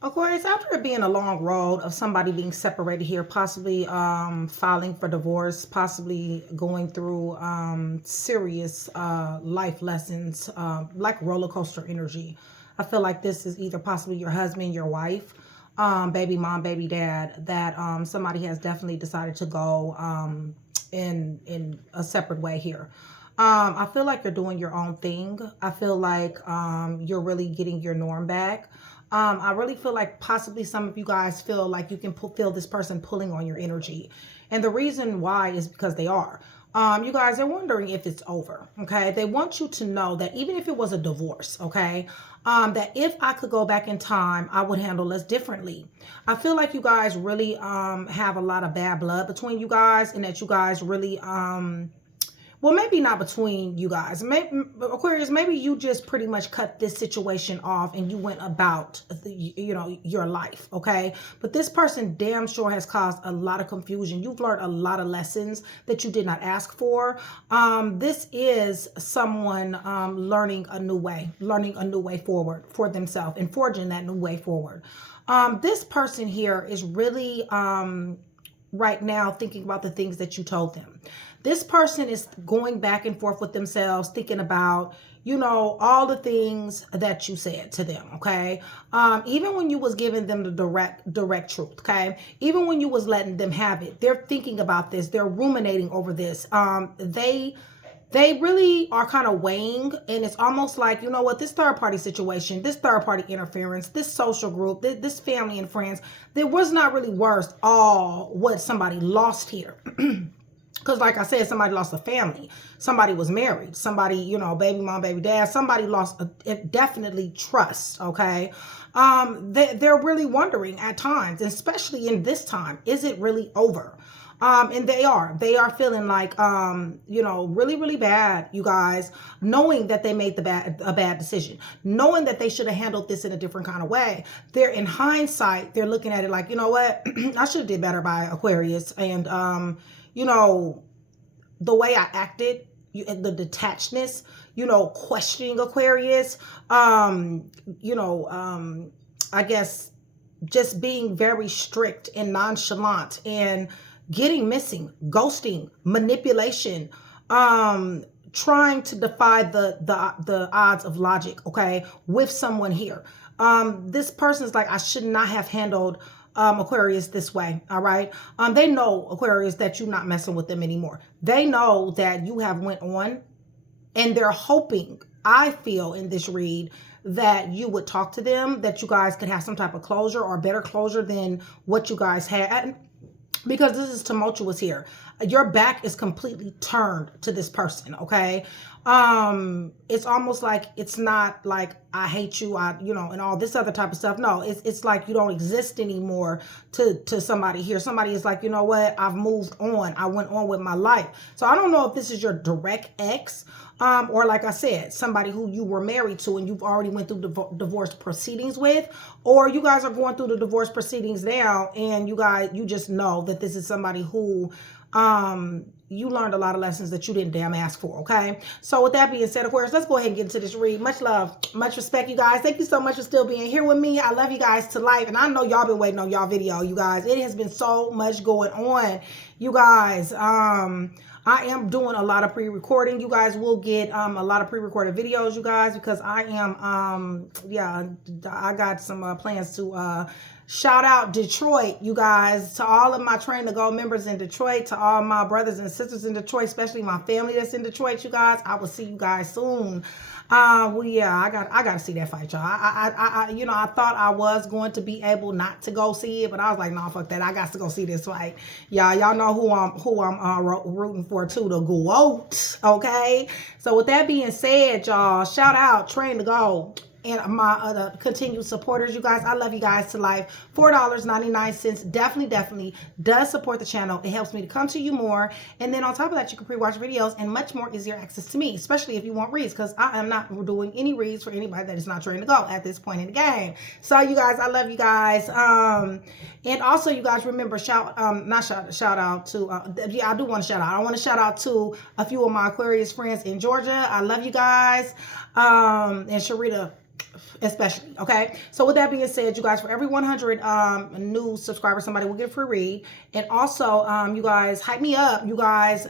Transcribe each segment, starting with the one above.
Aquarius, after it being a long road of somebody being separated here, possibly filing for divorce, possibly going through serious life lessons, like roller coaster energy. I feel like this is either possibly your husband, your wife, baby mom, baby dad, that somebody has definitely decided to go in a separate way here. I feel like you're doing your own thing. I feel like you're really getting your norm back. I really feel like possibly some of you guys feel like you can feel this person pulling on your energy. And the reason why is because they are. You guys are wondering if it's over, okay? They want you to know that even if it was a divorce, okay, that if I could go back in time, I would handle this differently. I feel like you guys really have a lot of bad blood between you guys, and that you guys really well, maybe not between you guys. Maybe, Aquarius, maybe you just pretty much cut this situation off and you went about, your life, okay? But this person damn sure has caused a lot of confusion. You've learned a lot of lessons that you did not ask for. This is someone learning a new way forward for themselves and forging that new way forward. This person here is really right now thinking about the things that you told them. This person is going back and forth with themselves, thinking about, all the things that you said to them, okay? Even when you was giving them the direct truth, okay? Even when you was letting them have it, they're thinking about this. They're ruminating over this. They really are kind of weighing, and it's almost like, you know what, this third party situation, this third party interference, this social group, this family and friends, that was not really worth all what somebody lost here. Because like I said, somebody lost a family. Somebody was married. Somebody, baby mom, baby dad. Somebody lost definitely trust, okay? They're really wondering at times, especially in this time, is it really over? And they are feeling like, really, really bad, you guys, knowing that they made a bad decision, knowing that they should have handled this in a different kind of way. They're in hindsight, they're looking at it like, you know what, I should have did better by Aquarius. And, the way I acted, the detachedness, questioning Aquarius, I guess just being very strict and nonchalant and getting missing, ghosting, manipulation, trying to defy the odds of logic, okay, with someone here. This person's like, I should not have handled Aquarius this way, all right? They know, Aquarius, that you're not messing with them anymore. They know that you have went on, and they're hoping, I feel in this read, that you would talk to them, that you guys could have some type of closure or better closure than what you guys had, because this is tumultuous here. Your back is completely turned to this person, okay? It's almost like, it's not like I hate you, and all this other type of stuff. No, it's like you don't exist anymore to somebody here. Somebody is like, you know what, I've moved on. I went on with my life. So I don't know if this is your direct ex, or like I said, somebody who you were married to and you've already went through divorce proceedings with, or you guys are going through the divorce proceedings now, and you just know that this is somebody who you learned a lot of lessons that you didn't damn ask for, okay? So with that being said, Aquarius, let's go ahead and get into this read. Much love, much respect, you guys. Thank you so much for still being here with me. I love you guys to life, and I know y'all been waiting on y'all video, you guys. It has been so much going on, you guys. I am doing a lot of pre-recording. You guys will get a lot of pre-recorded videos, you guys, because I am, I got some plans to shout out Detroit, you guys, to all of my Train to Go members in Detroit, to all my brothers and sisters in Detroit, especially my family that's in Detroit, you guys. I will see you guys soon. I gotta see that fight, y'all. I thought I was going to be able not to go see it, but I was like, nah, fuck that. I got to go see this fight. Y'all know who I'm rooting for too, the GOAT. Okay. So with that being said, y'all, shout out Train to Go and my other continued supporters, you guys. I love you guys to life. $4.99 definitely does support the channel. It helps me to come to you more, and then on top of that, you can pre-watch videos and much more easier access to me, especially if you want reads, because I am not doing any reads for anybody that is not Trained to Go at this point in the game. So you guys, I love you guys. And also, you guys, remember, I do want to shout out. I want to shout out to a few of my Aquarius friends in Georgia. I love you guys. And Sharita, especially. Okay, so with that being said, you guys, for every 100 new subscribers, somebody will get a free read. And also, you guys, hype me up, you guys,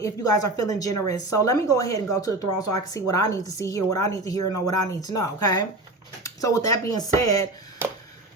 if you guys are feeling generous. So let me go ahead and go to the throne so I can see what I need to see, hear what I need to hear, and know what I need to know. Okay, so with that being said,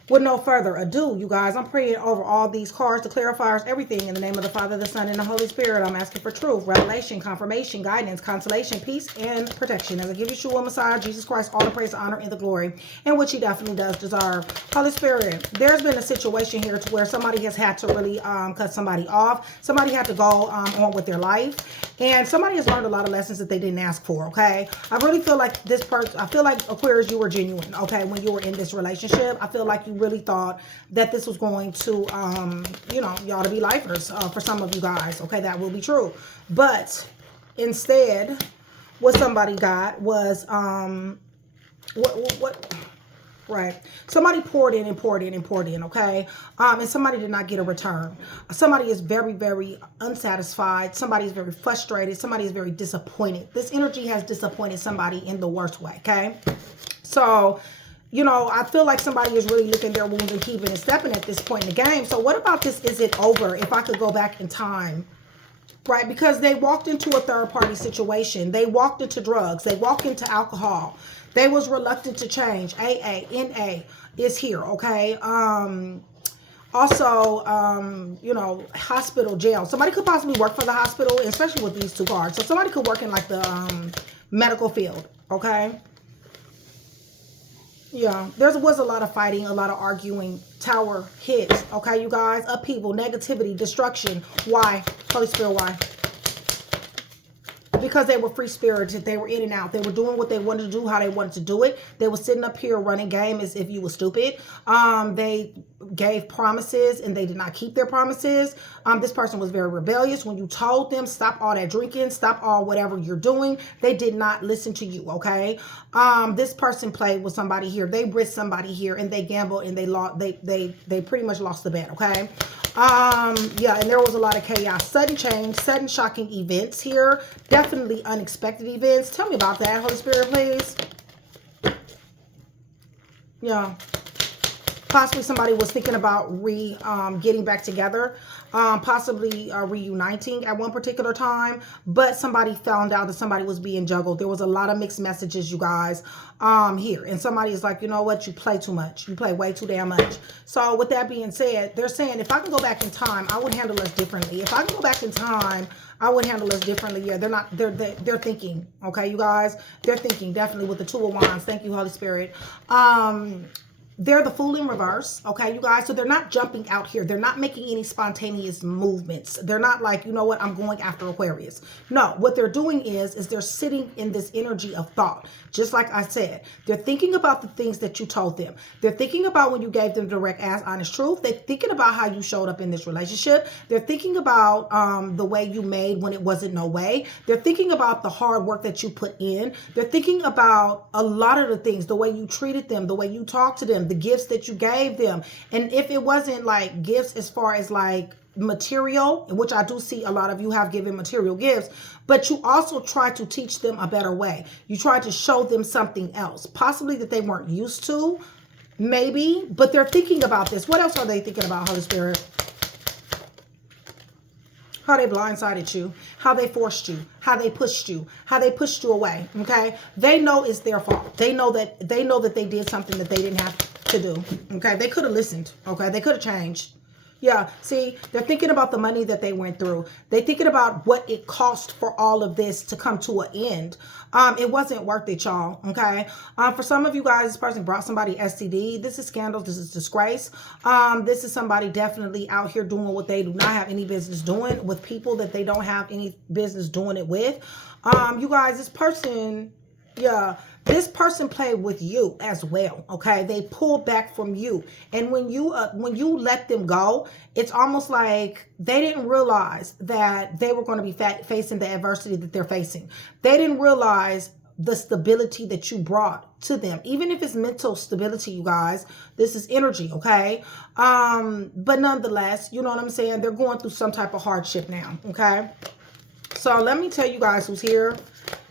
with no further ado, you guys, I'm praying over all these cards, the clarifiers, everything in the name of the Father, the Son, and the Holy Spirit. I'm asking for truth, revelation, confirmation, guidance, consolation, peace, and protection. As I give Yeshua, Messiah, Jesus Christ, all the praise, honor, and the glory, and which he definitely does deserve. Holy Spirit, there's been a situation here to where somebody has had to really cut somebody off. Somebody had to go on with their life. And somebody has learned a lot of lessons that they didn't ask for, okay? I really feel like this person, I feel like, Aquarius, you were genuine, okay, when you were in this relationship. I feel like you really thought that this was going to, you know, y'all to be lifers for some of you guys, okay? That will be true. But instead, what somebody got was, right. Somebody poured in and poured in and poured in, okay? And somebody did not get a return. Somebody is very, very unsatisfied. Somebody is very frustrated. Somebody is very disappointed. This energy has disappointed somebody in the worst way, okay? So, you know, I feel like somebody is really licking their wounds and keeping and stepping at this point in the game. So what about this? Is it over? If I could go back in time, right? Because they walked into a third-party situation. They walked into drugs. They walked into alcohol. They was reluctant to change. AA, NA is here, okay? Also, you know, hospital, jail. Somebody could possibly work for the hospital, especially with these two cards. So somebody could work in like the medical field, okay? Yeah, there was a lot of fighting, a lot of arguing, tower hits, okay, you guys? Upheaval, negativity, destruction. Why? Holy Spirit, why? Because they were free spirited. They were in and out. They were doing what they wanted to do, how they wanted to do it. They were sitting up here running game as if you were stupid. They gave promises and they did not keep their promises. This person was very rebellious. When you told them, stop all that drinking, stop all whatever you're doing, they did not listen to you, okay? This person played with somebody here. They risked somebody here and they gambled and they lost. They pretty much lost the bet, okay? Yeah, and there was a lot of chaos, sudden change, sudden shocking events here, definitely unexpected events. Tell me about that, Holy Spirit, please. Yeah, possibly somebody was thinking about getting back together, possibly reuniting at one particular time, but somebody found out that somebody was being juggled. There was a lot of mixed messages, you guys, here. And somebody is like, you know what? You play too much. You play way too damn much. So with that being said, they're saying, if I can go back in time, I would handle this differently. If I can go back in time, I would handle this differently. Yeah, they're thinking, okay, you guys? They're thinking, definitely, with the Two of Wands. Thank you, Holy Spirit. They're the Fool in reverse, okay, you guys? So they're not jumping out here. They're not making any spontaneous movements. They're not like, you know what, I'm going after Aquarius. No, what they're doing is they're sitting in this energy of thought. Just like I said, they're thinking about the things that you told them. They're thinking about when you gave them direct, ass, honest truth. They're thinking about how you showed up in this relationship. They're thinking about the way you made when it wasn't no way. They're thinking about the hard work that you put in. They're thinking about a lot of the things, the way you treated them, the way you talked to them, the gifts that you gave them. And if it wasn't like gifts as far as like material, which I do see a lot of you have given material gifts, but you also try to teach them a better way. You try to show them something else, possibly that they weren't used to, maybe, but they're thinking about this. What else are they thinking about, Holy Spirit? How they blindsided you, how they forced you, how they pushed you away, okay? They know it's their fault. They know that they did something that they didn't have to do, okay? They could have listened, okay? They could have changed. Yeah, see, they're thinking about the money that they went through. They're thinking about what it cost for all of this to come to an end. It wasn't worth it, y'all, okay? For some of you guys, this person brought somebody STD. This is scandal. This is disgrace. This is somebody definitely out here doing what they do not have any business doing with people that they don't have any business doing it with. You guys, this person, yeah, this person played with you as well, okay? They pulled back from you. And when you let them go, it's almost like they didn't realize that they were going to be facing the adversity that they're facing. They didn't realize the stability that you brought to them. Even if it's mental stability, you guys, this is energy, okay? But nonetheless, you know what I'm saying? They're going through some type of hardship now, okay? So let me tell you guys who's here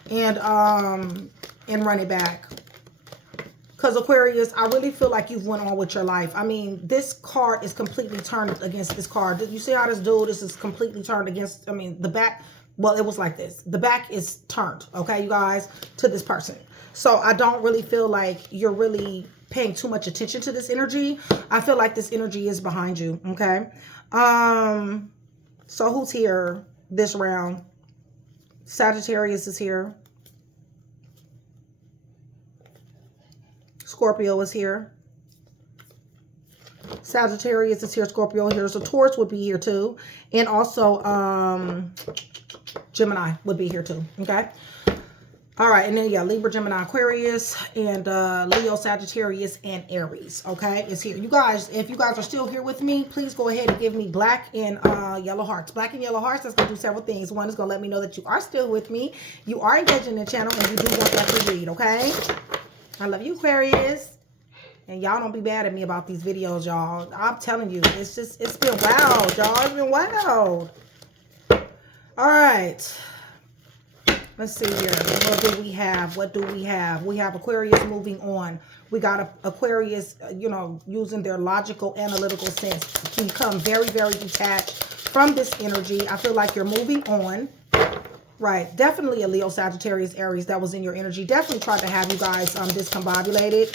and run it back. Because Aquarius, I really feel like you've went on with your life. I mean, this card is completely turned against this card. You see how this dude, this is completely turned against, I mean, the back, well, it was like this. The back is turned, okay, you guys, to this person. So I don't really feel like you're really paying too much attention to this energy. I feel like this energy is behind you, okay? So who's here this round? Sagittarius is here. Scorpio is here. Sagittarius is here. Scorpio here. So Taurus would be here too. And also Gemini would be here too. Okay. All right. And then, yeah, Libra, Gemini, Aquarius, and Leo, Sagittarius, and Aries. Okay. Is here. You guys, if you guys are still here with me, please go ahead and give me black and yellow hearts. Black and yellow hearts, that's going to do several things. One is going to let me know that you are still with me. You are engaging the channel, and you do want that to read. Okay. I love you, Aquarius. And y'all don't be mad at me about these videos, y'all. I'm telling you, it's been wild, y'all. It's been wild. All right. Let's see here. What do we have? What do we have? We have Aquarius moving on. We got Aquarius, you know, using their logical, analytical sense to become very, very detached from this energy. I feel like you're moving on. Right, definitely a Leo, Sagittarius, Aries that was in your energy. Definitely tried to have you guys discombobulated.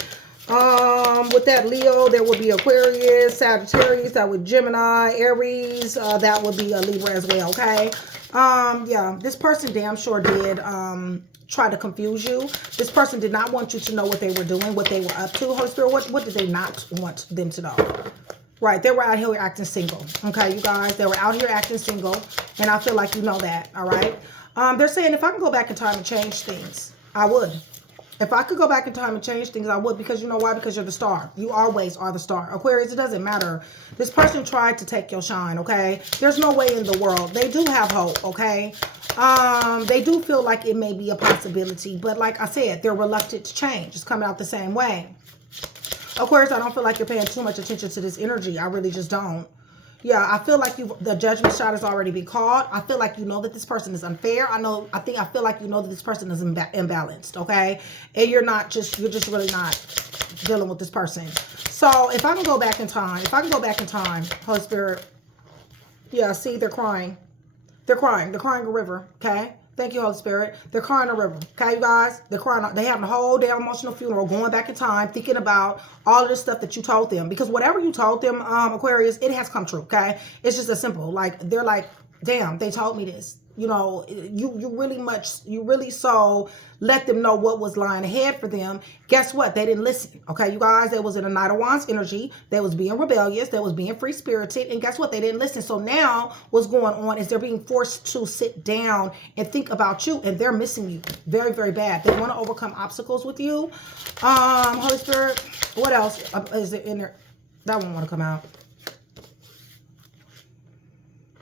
With that Leo, there would be Aquarius, Sagittarius, that would Gemini, Aries, that would be a Libra as well, okay? Yeah, this person damn sure did try to confuse you. This person did not want you to know what they were doing, what they were up to. Holy Spirit, what did they not want them to know? Right, they were out here acting single, okay, you guys? They were out here acting single, and I feel like you know that, all right? They're saying if I can go back in time and change things, I would. If I could go back in time and change things, I would. Because you know why? Because you're the star. You always are the star. Aquarius, it doesn't matter. This person tried to take your shine, okay? There's no way in the world. They do have hope, okay? They do feel like it may be a possibility. But like I said, they're reluctant to change. It's coming out the same way. Aquarius, I don't feel like you're paying too much attention to this energy. I really just don't. Yeah, I feel like the judgment shot has already been called. I feel like you know that this person is unfair. I feel like you know that this person is imbalanced, okay? And you're just really not dealing with this person. So if I can go back in time, Holy Spirit, yeah, see, they're crying. They're crying a river, okay? Thank you, Holy Spirit. They're crying a river. Okay, you guys? They're crying. They having a whole damn emotional funeral, going back in time, thinking about all of this stuff that you told them. Because whatever you told them, Aquarius, it has come true, okay? It's just as simple. Like, they're like, damn, they told me this. You know, you really so let them know what was lying ahead for them. Guess what? They didn't listen. Okay, you guys, they was in a Knight of Wands energy. They was being rebellious. They was being free-spirited. And guess what? They didn't listen. So now what's going on is they're being forced to sit down and think about you. And they're missing you very, very bad. They want to overcome obstacles with you. Holy Spirit, what else is there in there? That one want to come out.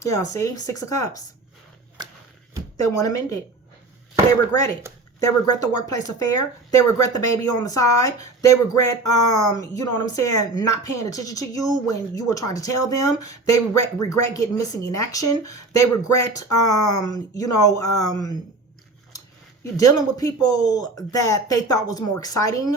Yeah, see? 6 of Cups. They want to mend it. They regret it. They regret the workplace affair. They regret the baby on the side. They regret, you know what I'm saying, not paying attention to you when you were trying to tell them. They regret getting missing in action. They regret, you're dealing with people that they thought was more exciting.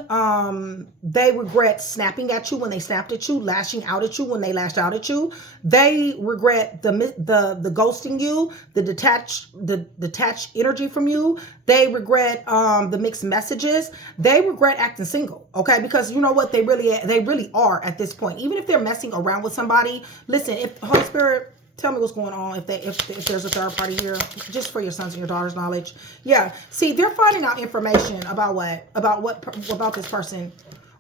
They regret snapping at you when they snapped at you, lashing out at you when they lashed out at you. They regret the ghosting you, the detached energy from you. They regret the mixed messages. They regret acting single, okay? Because you know what? They really are at this point. Even if they're messing around with somebody, listen, if the Holy Spirit, tell me what's going on if there's a third party here, just for your sons and your daughters' knowledge. Yeah. See, they're finding out information about this person.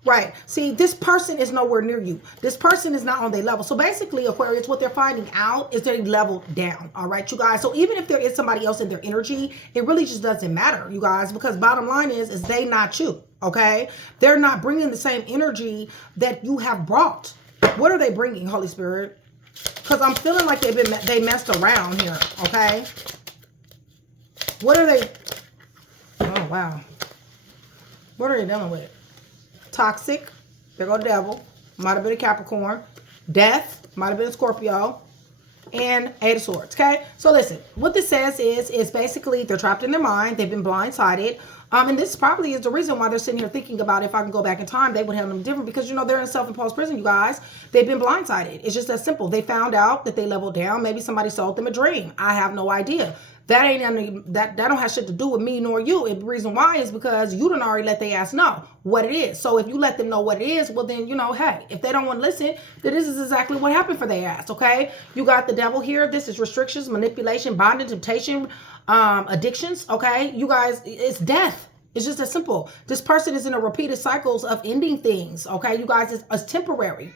Right. See, this person is nowhere near you. This person is not on their level. So basically, Aquarius, what they're finding out is they're leveled down. All right, you guys. So even if there is somebody else in their energy, it really just doesn't matter, you guys, because bottom line is they not you. Okay. They're not bringing the same energy that you have brought. What are they bringing, Holy Spirit? Because I'm feeling like they messed around here, okay? What are they? Oh, wow. What are they dealing with? Toxic. There go the devil. Might have been a Capricorn. Death. Might have been a Scorpio. And 8 of Swords, okay? So listen, what this says is basically they're trapped in their mind. They've been blindsided. And this probably is the reason why they're sitting here thinking about if I can go back in time, they would handle them different because, you know, they're in self-imposed prison, you guys. They've been blindsided. It's just that simple. They found out that they leveled down. Maybe somebody sold them a dream. I have no idea. That ain't any, that don't have shit to do with me nor you. And the reason why is because you done already let their ass know what it is. So if you let them know what it is, well then, you know, hey, if they don't want to listen, then this is exactly what happened for their ass, okay? You got the devil here. This is restrictions, manipulation, bondage, temptation, addictions, okay? You guys, it's death. It's just as simple. This person is in a repeated cycles of ending things, okay? You guys, it's temporary.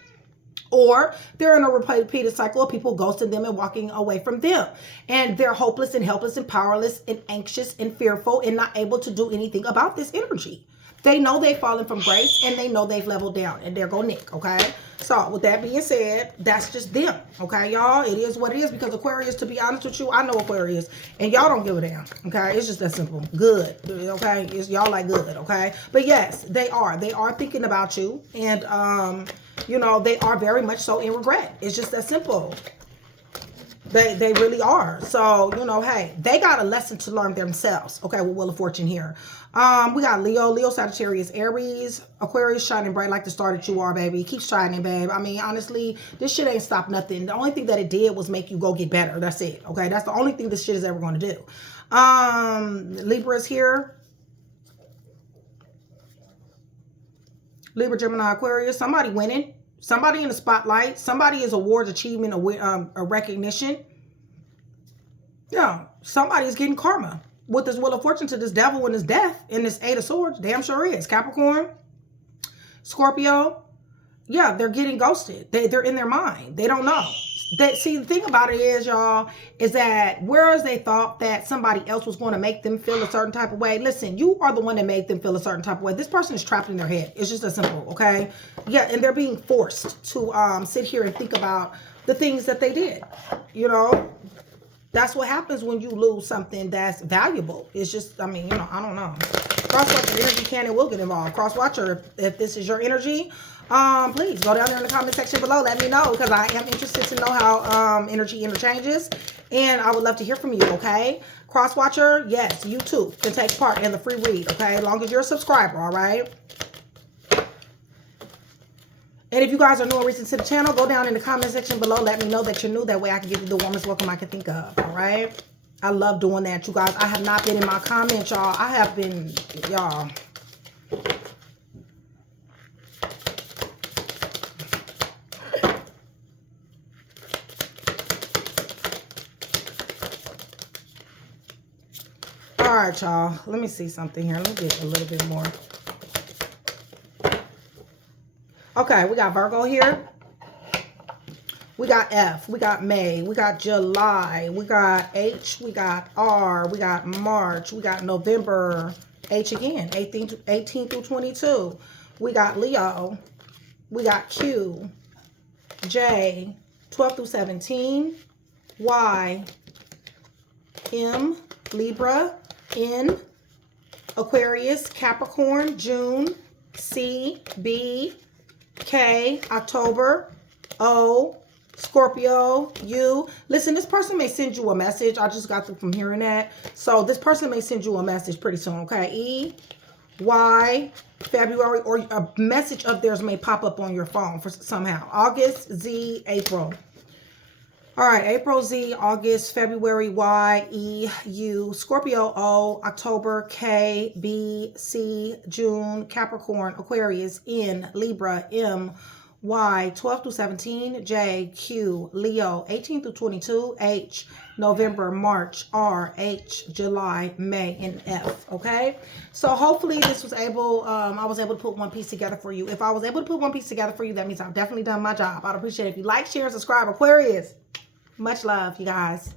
Or they're in a repeated cycle of people ghosting them and walking away from them. And they're hopeless and helpless and powerless and anxious and fearful and not able to do anything about this energy. They know they've fallen from grace and they know they've leveled down. And there go Nick, okay? So with that being said, that's just them, okay, y'all? It is what it is because Aquarius, to be honest with you, I know Aquarius. And y'all don't give a damn, okay? It's just that simple. Good, okay? It's y'all like good, okay? But yes, they are. They are thinking about you. And, you know, they are very much so in regret. It's just that simple. They really are. So, you know, hey, they got a lesson to learn themselves. Okay, with Wheel of Fortune here. We got Leo, Sagittarius, Aries, Aquarius shining bright like the star that you are, baby. Keep shining, babe. I mean, honestly, this shit ain't stopped nothing. The only thing that it did was make you go get better. That's it. Okay, that's the only thing this shit is ever going to do. Libra's here. Libra, Gemini, Aquarius. Somebody winning. Somebody in the spotlight. Somebody is awards, achievement, a recognition. Yeah, somebody's getting karma. With this Wheel of Fortune to this devil and this death and this Eight of Swords, damn sure is. Capricorn, Scorpio. Yeah, they're getting ghosted. They're in their mind. They don't know. See, the thing about it is, y'all, is that whereas they thought that somebody else was going to make them feel a certain type of way, listen, you are the one that made them feel a certain type of way. This person is trapped in their head. It's just that simple, okay? Yeah, and they're being forced to sit here and think about the things that they did, you know? That's what happens when you lose something that's valuable. It's just, I mean, you know, I don't know. Crosswatcher energy can and will get involved. Crosswatcher, if this is your energy, please go down there in the comment section below. Let me know because I am interested to know how energy interchanges. And I would love to hear from you, okay? Crosswatcher, yes, you too can take part in the free read, okay? As long as you're a subscriber, all right? And if you guys are new or recent to the channel, go down in the comment section below. Let me know that you're new. That way I can give you the warmest welcome I can think of. All right? I love doing that, you guys. I have not been in my comments, y'all. I have been, y'all. All right, y'all. Let me see something here. Let me get a little bit more. Okay, we got Virgo here. We got F. We got May. We got July. We got H. We got R. We got March. We got November. H again. 18 through 22. We got Leo. We got Q. J. 12 through 17. Y. M. Libra. N. Aquarius. Capricorn. June. C. B. K, October, O, Scorpio, U. Listen, this person may send you a message. I just got from hearing that. So this person may send you a message pretty soon, okay? E, Y, February, or a message of theirs may pop up on your phone for somehow. August, Z, April. All right, April, Z, August, February, Y, E, U, Scorpio, O, October, K, B, C, June, Capricorn, Aquarius, N, Libra, M, Y, 12 through 17, J, Q, Leo, 18 through 22, H, November, March, R, H, July, May, and F, okay? So hopefully this was able, I was able to put one piece together for you. If I was able to put one piece together for you, that means I've definitely done my job. I'd appreciate it if you like, share, and subscribe. Aquarius, much love, you guys.